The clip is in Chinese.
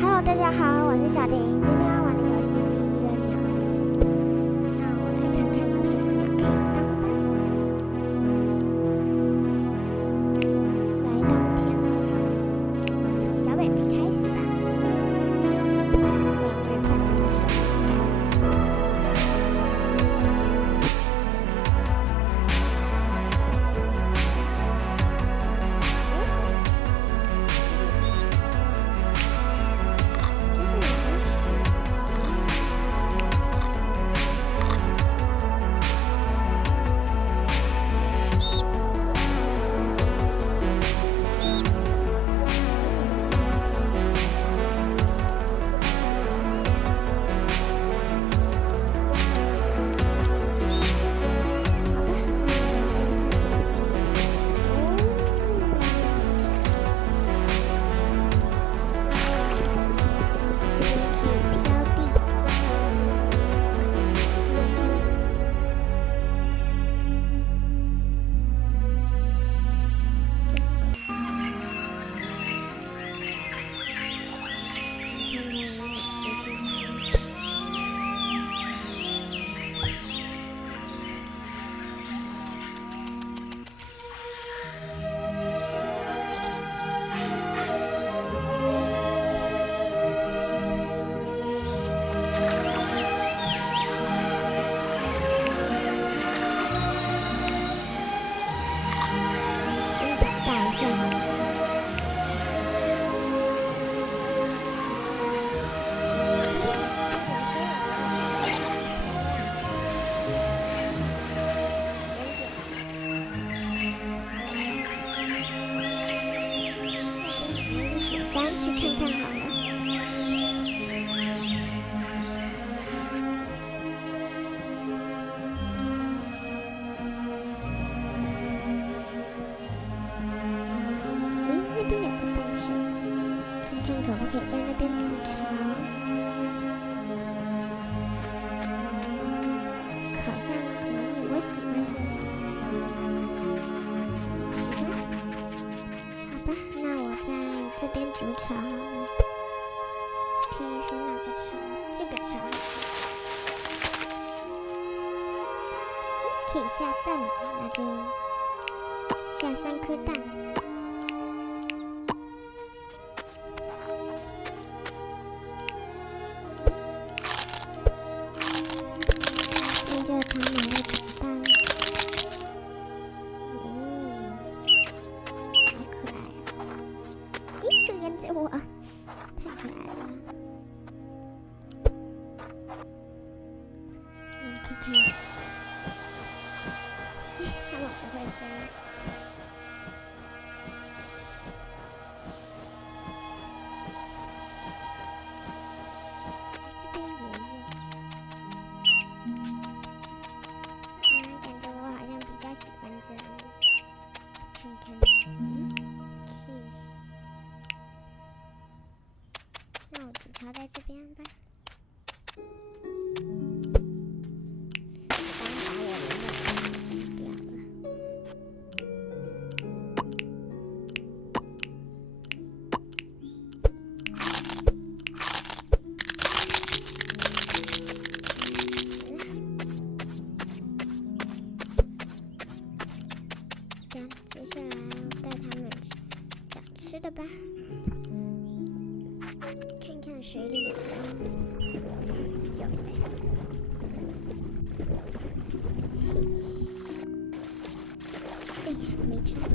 Hello， 大家好，我是小婷。今天要玩的游戏是一个鸟的游戏。那我来看看有什么鸟可以当吧。来当天鹅，从小 baby 开始吧。我用最漂亮的颜色，该颜色。山去看看好了。那边有个洞穴，看看可不可以在那边筑巢。好像可能我喜欢这里。喜欢？好吧，那我在这边筑巢好了。可以选哪个巢？这个巢。可以下蛋，那就下3颗蛋。接着它们会长大。好可爱啊！咦，跟着我，太可爱了。看看，它们不会飞。这边也有。感觉我好像比较喜欢这里。看看，cheese。那我筑巢在这边吧。接下来带他们找吃的吧，看看水里有没有。有哎呀，没抓到。